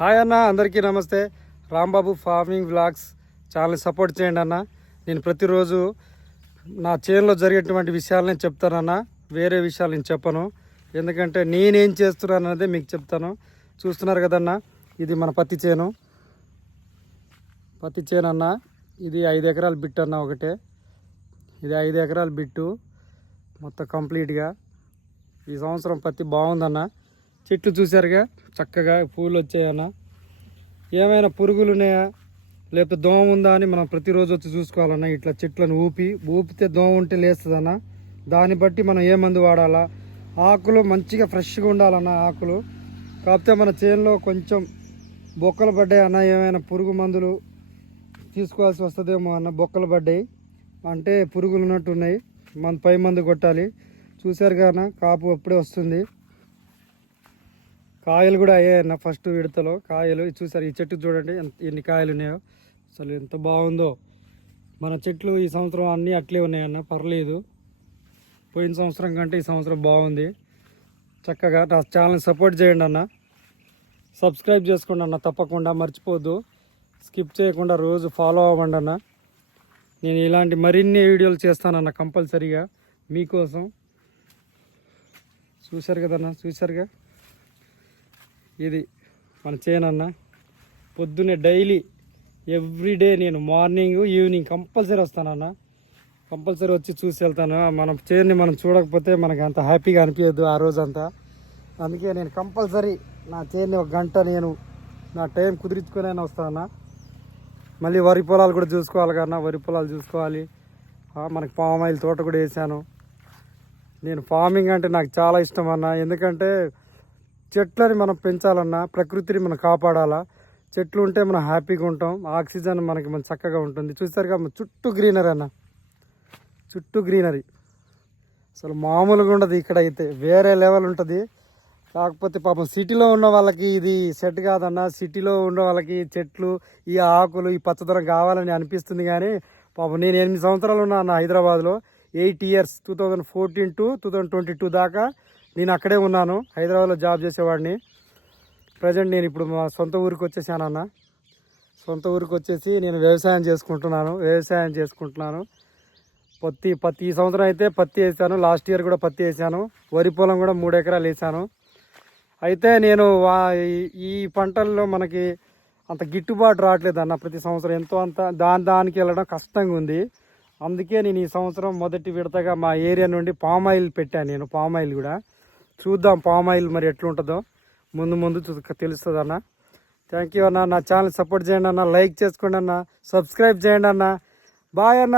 Hi అన్న, అందరికీ నమస్తే. Rambabu farming vlogs channel support చేయండి అన్న. నేను ప్రతిరోజు నా చేనులో జరిగేటువంటి విషయాలు నేను చెప్తానన్న. వేరే విషయాలు నేను చెప్పను, ఎందుకంటే నేనేం చేస్తున్నాను అన్నదే మీకు చెప్తాను. చూస్తున్నారు కదన్న, ఇది మన పత్తి చేను అన్న. ఇది 5 ఎకరాల బిట్ అన్న. ఒకటే ఇది 5 ఎకరాల బిట్టు మొత్తం కంప్లీట్గా. ఈ సంవత్సరం పత్తి బాగుందన్న. చెట్లు చూసారుగా, చక్కగా పూలు వచ్చాయన్న. ఏమైనా పురుగులు ఉన్నాయా లేకపోతే దోమ ఉందా అని మనం ప్రతిరోజు వచ్చి చూసుకోవాలన్న. ఇట్లా చెట్లను ఊపితే దోమ ఉంటే లేస్తుందన్న. దాన్ని బట్టి మనం ఏ మందు వాడాలా. ఆకులు మంచిగా ఫ్రెష్గా ఉండాలన్న ఆకులు. కాకపోతే మన చేనులో కొంచెం బొక్కలు పడ్డాయి అన్న. ఏమైనా పురుగు మందులు తీసుకోవాల్సి వస్తుందేమో అన్న. బొక్కలు పడ్డాయి అంటే పురుగులు ఉన్నట్టు ఉన్నాయి. పై మందు కొట్టాలి. చూసారు కానీ కాపు అప్పుడే వస్తుంది. కాయలు కూడా అయ్యాయన్న. ఫస్ట్ విడతలో కాయలు చూసారు. ఈ చెట్టు చూడండి ఎన్ని కాయలు ఉన్నాయో. అసలు ఎంత బాగుందో. మన చెట్లు ఈ సంవత్సరం అన్నీ అట్లే ఉన్నాయన్న, పర్లేదు. పోయిన సంవత్సరం కంటే ఈ సంవత్సరం బాగుంది. చక్కగా నా ఛానల్ సపోర్ట్ చేయండి అన్న. సబ్స్క్రైబ్ చేసుకోండి అన్న, తప్పకుండా మర్చిపోద్దు. స్కిప్ చేయకుండా రోజు ఫాలో అవ్వండి అన్న. నేను ఇలాంటి మరిన్ని వీడియోలు చేస్తానన్న కంపల్సరీగా మీకోసం. చూశారు కదన్న, చూశారుగా. ఇది మన చేనన్న. పొద్దున్నే డైలీ ఎవ్రీడే నేను మార్నింగ్ ఈవినింగ్ కంపల్సరీ వస్తానన్న. కంపల్సరీ వచ్చి చూసి వెళ్తాను. మన చేన్ని మనం చూడకపోతే మనకు అంత హ్యాపీగా అనిపించదు ఆ రోజంతా. అందుకే నేను కంపల్సరీ నా చేన్ని 1 గంట నేను నా టైం కుదిరించుకునే వస్తానన్న. మళ్ళీ వరి పొలాలు కూడా చూసుకోవాలి కన్నా. వరి పొలాలు చూసుకోవాలి. మనకి పామ్ ఆయిల్ తోట కూడా వేసాను. నేను ఫార్మింగ్ అంటే నాకు చాలా ఇష్టం అన్న. ఎందుకంటే చెట్లని మనం పెంచాలన్నా, ప్రకృతిని మనం కాపాడాలా. చెట్లు ఉంటే మనం హ్యాపీగా ఉంటాం. ఆక్సిజన్ మనకి చక్కగా ఉంటుంది. చూస్తారుగా చుట్టూ గ్రీనరీ అన్న, చుట్టూ గ్రీనరీ. అసలు మామూలుగా ఉండదు ఇక్కడ అయితే, వేరే లెవెల్ ఉంటుంది. కాకపోతే పాపం సిటీలో ఉన్న వాళ్ళకి ఇది సెట్ కాదన్న. సిటీలో ఉన్న వాళ్ళకి చెట్లు, ఈ ఆకులు, ఈ పచ్చదనం కావాలని అనిపిస్తుంది. కానీ పాపం నేను 8 సంవత్సరాలు ఉన్నా అన్న హైదరాబాద్లో. 8 years 2014 to 2022 దాకా నేను అక్కడే ఉన్నాను. హైదరాబాద్లో జాబ్ చేసేవాడిని. ప్రజెంట్ నేను ఇప్పుడు మా సొంత ఊరికి వచ్చేసానన్న. సొంత ఊరికి వచ్చేసి నేను వ్యవసాయం చేసుకుంటున్నాను. పత్తి ఈ సంవత్సరం అయితే పత్తి వేసాను. లాస్ట్ ఇయర్ కూడా పత్తి వేసాను. వరి పొలం కూడా 3 ఎకరాలు వేసాను. అయితే నేను ఈ పంటల్లో మనకి అంత గిట్టుబాటు రావట్లేదు అన్న. ప్రతి సంవత్సరం ఎంతో అంత దానికి వెళ్ళడం కష్టంగా ఉంది. అందుకే నేను ఈ సంవత్సరం మొదటి విడతగా మా ఏరియా నుండి పామ్ ఆయిల్ పెట్టాను. నేను పామ్ ఆయిల్ కూడా చూద్దాం, పామ్ ఆయిల్ మరి ఎట్లుంటుందో ముందు తెలుస్తుంది అన్న. థ్యాంక్ యూ అన్న. నా ఛానల్ సపోర్ట్ చేయండి అన్న. లైక్ చేసుకోండి అన్న, సబ్స్క్రైబ్ చేయండి అన్న. బాయ్ అన్న.